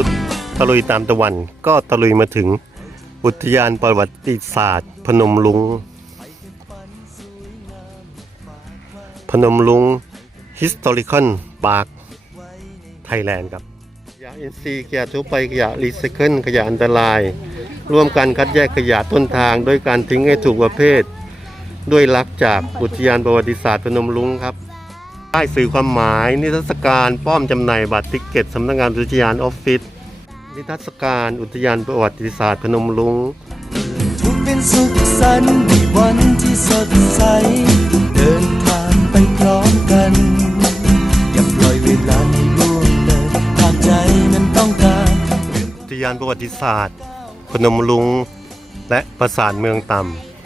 ุดตะลุยตามตะวันก็ตะลุยมาถึงอุทยานประวัติศาสตร์ พนมลุง พนมลุง Historical Park ไทยแลนด์ครับขยะอินทรีย์ขยะทั่วไปขยะรีไซเคิลขยะอันตราย ร่วมกันคัดแยกขยะต้นทาง ด้วยการทิ้งให้ถูกประเภท ด้วยลักจากอุทยานประวัติศาสตร์พนมลุงครับได้สื่อความหมายนิทรรศการป้อมจำหน่ายบัตรติเกตสำนักงานอุทยานออฟฟิศ นิทรรศการอุทยานประวัติศาสตร์พนมลุงทุกเป็นสุขสันต์ในวันที่สดใส เดินทางไปพร้อมกัน อย่าปล่อยเวลาให้ล่วงเลยหากใจนั้นต้องการ อุทยานประวัติศาสตร์ พนมลุง และปราสาทเมืองต่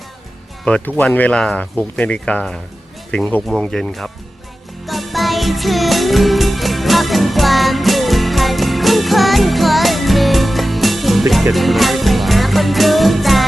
ำ เปิดทุกวันเวลา6นาฬิกาถึง6โมงเย็นครับ ก็ไปถึงเพราะเป็นความผูกพันของคนคนหนึ่ง ที่อยากเดินทางไปหาค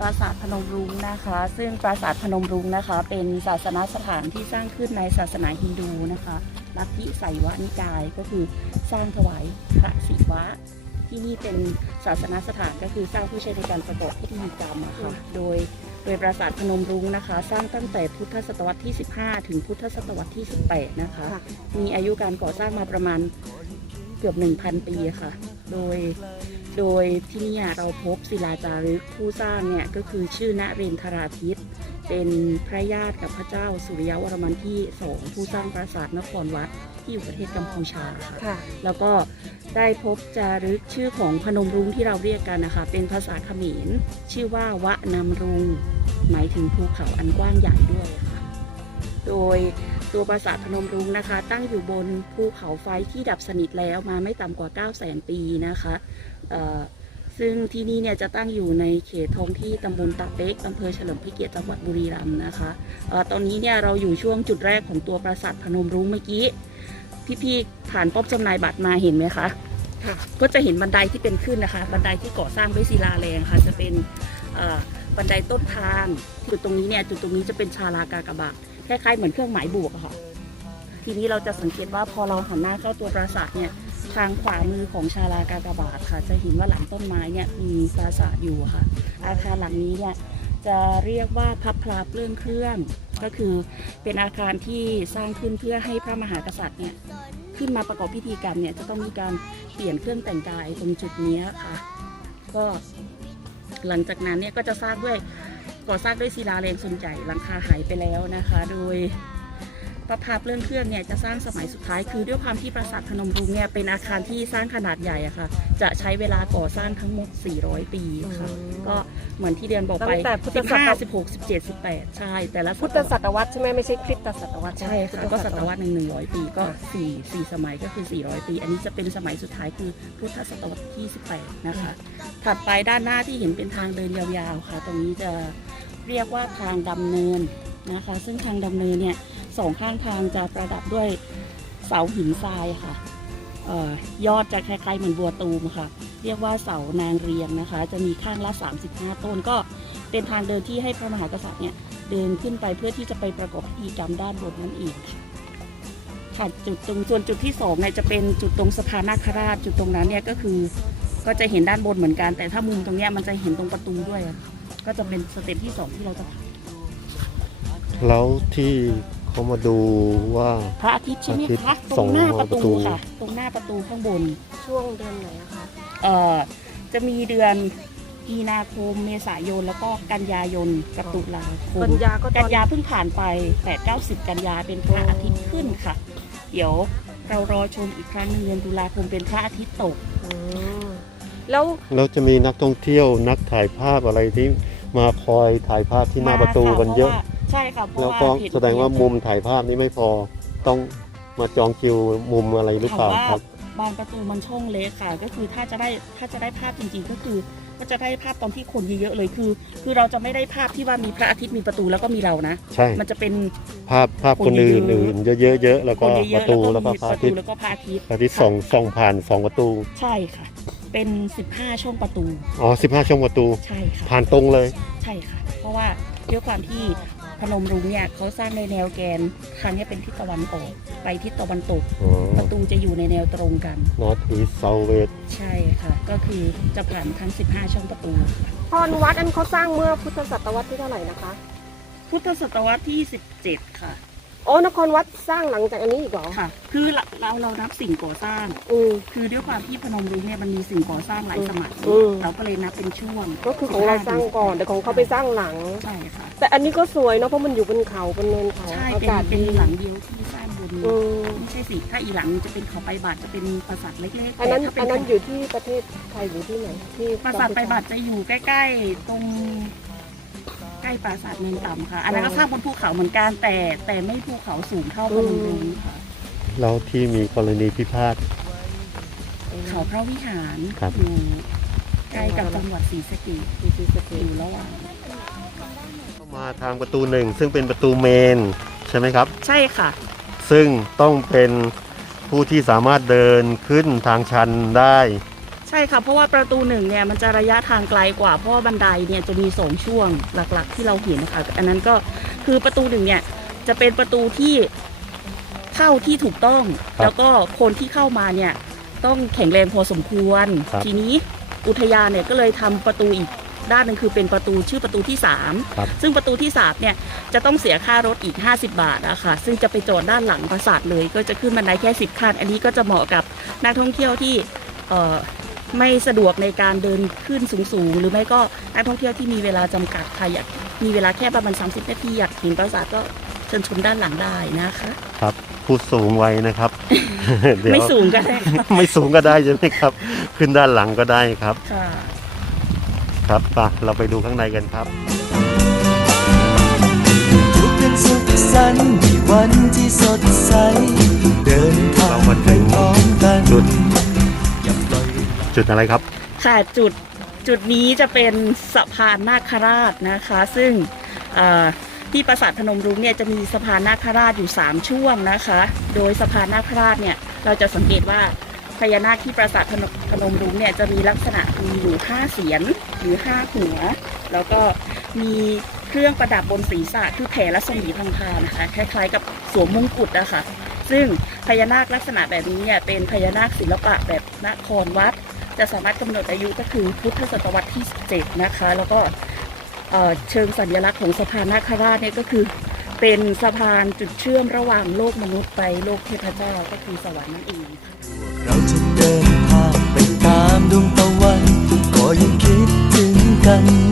ปราสาทพนมรุ้งนะคะ ซึ่งปราสาทพนมรุ้งนะคะ เป็นศาสนสถานที่สร้างขึ้นในศาสนาฮินดูนะคะลัทธิไสยวนิกายก็คือสร้างถวายพระศิวะ ที่นี่เป็นศาสนสถานก็คือสร้างผู้ใช้ในการประกอบพิธีกรรมอะค่ะโดยโดยปราสาทพนมรุ้งนะคะ สร้างตั้งแต่พุทธศตวรรษที่ 15 ถึงพุทธศตวรรษที่ 18 นะคะ มีอายุการก่อสร้างมาประมาณเกือบ 1,000 ปีค่ะ โดย โดยที่เนี่ยเราพบศิลาจารึกผู้สร้างเนี่ยก็คือชื่อนเรนทราทิต เป็นพระญาติกับพระเจ้าสุริยวรมันที่สองผู้สร้างปราสาทนครวัดที่อยู่ประเทศกัมพูชาค่ะ แล้วก็ได้พบจารึกชื่อของพนมรุ้งที่เราเรียกกันนะคะ เป็นภาษาเขมรชื่อว่าวะนำรุงหมายถึงภูเขาอันกว้างใหญ่ด้วยค่ะ โดยตัวปราสาทพนมรุ้งนะคะ ตั้งอยู่บนภูเขาไฟที่ดับสนิทแล้วมาไม่ต่ำกว่า 9 0 0 0 0 0ปีนะคะเอ่อ ซึ่งที่นี่เนี่ยจะตั้งอยู่ในเขตท้องที่ตำบลตาเป๊กอำเภอเฉลิมพระเกียรติจังหวัดบุรีรัมย์นะคะออตอนนี้เนี่ยเราอยู่ช่วงจุดแรกของตัวปราสาทพนมรุ้งเมื่อกี้ พี่ๆผ่านป้อมจำหน่ายบัตรมาเห็นไหมคะก็จะเห็นบันไดที่เป็นขึ้นนะคะ บันไดที่ก่อสร้างด้วยศิลาแรงค่ะจะเป็นบันไดต้นทางจุดตรงนี้เนี่ยจุดตรงนี้จะเป็นชาลากากบาทคล้ายๆเหมือนเครื่องหมายบวกอะค่ะ ทีนี้เราจะสังเกตว่าพอเราหันหน้าเข้าตัวปราสาทเนี่ย ทางขวามือของชาลากากบาทค่ะ จะเห็นว่าหลังต้นไม้เนี่ยมีปราสาทอยู่ค่ะ อาคารหลังนี้เนี่ยจะเรียกว่าพับพลาเปลื้องเครื่องก็คือเป็นอาคารที่สร้างขึ้นเพื่อให้พระมหากษัตริย์เนี่ยขึ้นมาประกอบพิธีกรรมเนี่ยจะต้องมีการเปลี่ยนเครื่องแต่งกายตรงจุดนี้ค่ะ ก็หลังจากนั้นเนี่ยก็จะสร้างด้วยก่อสร้างด้วยศิลาแรงส่วนใหญ่หลังคาหายไปแล้วนะคะ โดย ประภาพเรื่องเครื่องเนี่ยจะสร้างสมัยสุดท้ายคือด้วยความที่ปราสาทพนมรุ้งเนี่ยเป็นอาคารที่สร้างขนาดใหญ่อะค่ะ จะใช้เวลาก่อสร้างทั้งหมด 400 ปีค่ะ ก็เหมือนที่เดือนบอกไปตั้งแต่พุทธศตวรรษ15 16 17 18 ใช่ แต่ละพุทธศตวรรษใช่ไหมไม่ใช่คริสตศตวรรษใช่ค่ะก็ศตวรรษหนึ่งหนึ่งร้อยปีก็สี่สี่สมัยก็คือ 400 ปี อันนี้จะเป็นสมัยสุดท้ายคือพุทธศตวรรษที่ 18 นะคะ ถัดไปด้านหน้าที่เห็นเป็นทางเดินยาวๆค่ะ ตรงนี้จะเรียกว่าทางดำเนินนะคะ ซึ่งทางดำเนินเนี่ย สองข้างทางจะประดับด้วยเสาหินทรายค่ะออยอดจะคล้ายๆเหมือนบัวตูมค่ะ เรียกว่าเสานางเรียงนะคะ จะมีข้างละ 35 ต้นก็เป็นทางเดินที่ให้พระมหากษัตริย์เนี่ยเดินขึ้นไปเพื่อที่จะไปประกอบพิธีกรรมด้านบนนั่นเองค่ะค่ะจุดตรงส่วนจุดที่สองเนี่ยจะเป็นจุดตรงสะพานนาคราชจุดตรงนั้นเนี่ยก็คือก็จะเห็นด้านบนเหมือนกัน แต่ถ้ามุมตรงเนี้ยมันจะเห็นตรงประตูด้วย ก็จะเป็นสเต็ปที่สองที่เราจะแล้วที่ เขามาดูว่า พระอาทิตย์ใช่ไหมพระอาทิตย์คะตส่รงงหน้ามาประประตูตู ค่ะ ตรงหน้าประตูข้างบน ช่วงเดือนไหนอะคะเอ่อจะมีเดือนมีนาคมเมษายนแล้วก็กันยายนกับตุลาคม กันยาก็ตกัอนนยาเพิ่งผ่านไป 8 9 0 กันยาเป็นพระอาทิตย์ขึ้นค่ะ เดี๋ยวเรารอชมอีกครั้งหนึ่งเดือนตุลาคมเป็นพระอาทิตย์ตก อืมแล้วแล้วจะมีนักท่องเที่ยวนักถ่ายภาพอะไรที่มาคอยถ่ายภาพที่หน้าประตูกันเยอะ มาค่พราว่า ใช่ค่ะเพราะแล้วว่าก็เพจแสดงว่ามุมถ่ายภาพนี้ไม่พอต้องมาจองคิวมุมอะไรหรือเปล่าถมว่ครับ บานประตูมันช่องเล็กค่ะ ก็คือถ้าจะได้ถ้าจะได้ภาพจริงๆ ก็คือ ก็จะได้ภาพตอนที่คนเยอะๆเลยคือ คือเราจะไม่ได้ภาพที่ว่ามีพระอาทิตย์มีประตูแล้วก็มีเรานะ ใช่ มันจะเป็น ภาพภาพคนอื่นอื่นเยอะๆเยอะแล้วคก็นปเยระอะๆตูแล้แล้ววก็ก็มีพระปอาระทิตูตย์แล้วก็พระอาทิตย์พระอาทิตย์ส่องส่องผ่านสองประตู ใช่ค่ะ เป็น 15 ช่วงประตูอ๋อสิบห้าช่องประตู ใช่ค่ะ ผ่านตรงเลย ใช่ค่ะ เพราะว่าด้วยความที่ พนมรุ้งเนี่ยเขาสร้างในแนวแกนทางเนี้เป็นทิศตะวันออกไปทิศตะวันตก อ๋อ ประตูจะอยู่ในแนวตรงกัน North East South West ใช่ค่ะ ก็คือจะผ่านทั้ง 15 ช่องประตูค่ะพรวัดอันเขาสร้างเมื่อพุทธศตวรรษที่เท่าไหร่นะคะ พุทธศตวรรษที่ 17 ค่ะ อ๋อนครวัดสร้างหลังจากอันนี้อีกเหรอค่ะ คือเราเราเรานับสิ่งก่อสร้าง อืม คือด้วยความที่พนมรุ้งเนี่ยมันมีสิ่งก่อสร้างหลายสมัยอืม เราก็เลยนับเป็นช่วงก็คือของเราสร้างก่อนแต่ของเขาไปสร้างหลัง ใช่ค่ะ แต่อันนี้ก็สวยเนาะเพราะมันอยู่บนเขาบนเนินเขาใช่อาเป็นกาศเป็นดีหลังเดียวที่สร้างบนอืมไม่ใช่สิถ้าอีหลังจะเป็นเขาไปบาทจะเป็นปราสาทเล็กๆอันนั้นแต่ถ้าเป็อันนั้นอยู่ที่ประเทศไทยหรือที่ไหนที่ปราสาทไปบาทจะอยู่ใกล้ ๆ ตรง ใกล้ปราสาทเนินต่ำค่ะ อันนั้นก็สร้างบนภูเขาเหมือนกันแต่แต่ไม่ภูเขาสูงเท่าพนมรุ้งค่ะแล้วที่มีกรณีพิพาท เขาพระวิหารครับ อยู่ใกล้กับจังหวัดศรีสะเกษที่ศรีสะเกอษยู่ระหว่าง เข้ามาทางประตูหนึ่งซึ่งเป็นประตูเมนใช่ไหมครับ ใช่ค่ะ ซึ่งต้องเป็นผู้ที่สามารถเดินขึ้นทางชันได้ ใช่ค่ะเพราะว่าประตูหนึ่งเนี่ยมันจะระยะทางไกลกว่า เพราะว่าบันไดเนี่ยจะมีสองช่วงหลักๆ ที่เราเห็นนะคะอันนั้นก็คือประตูหนึ่งเนี่ยจะเป็นประตูที่เข้าที่ถูกต้องครับแล้วก็คนที่เข้ามาเนี่ยต้องแข็งแรงพอสมควรครับทีนี้อุทยานเนี่ยก็เลยทำประตูอีกด้านหนึ่งคือเป็นประตูชื่อประตูที่สามครับซึ่งประตูที่สามเนี่ยจะต้องเสียค่ารถอีก 50 บาทอะค่ะซึ่งจะไปจอดด้านหลังปราสาทเลย ก็จะขึ้นบันไดแค่ 10ขั้นอันนี้ก็จะเหมาะกับนักท่องเที่ยวที่เอ่อ ไม่สะดวกในการเดินขึ้นสูงๆ หรือไม่ก็นักท่องเที่ยวที่มีเวลาจำกัดค่ะอยากมีเวลาแค่ประมาณ 30 นาทีอยากเห็นปราสาทก็เชิญชมด้านหลังได้นะคะ ครับผู้สูงวัยนะครับเดี๋ยวไม่สูงก็ได้ค่ะไม่สูงก็ได้ใช่ไหมครับ ขึ้นด้านหลังก็ได้ครับค่ะครับไปเราไปดูข้างในกันครับทุกคืนสุขสันต์มีวันที่สด จุดอะไรครับ ค่ะจุดจุดนี้จะเป็นสะพานนาคราชนะคะ ซึ่งที่ปราสาทพนมรุ้งเนี่ยจะมีสะพานนาคราชอยู่ 3 ช่วงนะคะ โดยสะพานนาคราชเนี่ยเราจะสังเกตว่าพญานาคที่ปราสาทพนมพนมรุ้งเนี่ยจะมีลักษณะมีอยู่5เสียนหรือ5หัว แล้วก็มีเครื่องประดับบนศีรษะคือแผ่รัศมีทองคำนะคะคล้ายๆกับสวมมงกุฎนะคะซึ่งพญานาคลักษณะแบบนี้เนี่ยเป็นพญานาคศิลปะแบบนครวัด จะสามารถกำหนดอายุก็คือพุทธศตวรรษที่ 17 นะคะ แล้วก็เชิงสัญลักษณ์ของสะพานนาคราชเนี่ยก็คือ เป็นสะพานจุดเชื่อมระหว่างโลกมนุษย์ไปโลกเทพเจ้าก็คือสวรรค์นั่นเองค่ะเราจะเดินทางไปตามดวงตะวันก็ยังคิดถึงกัน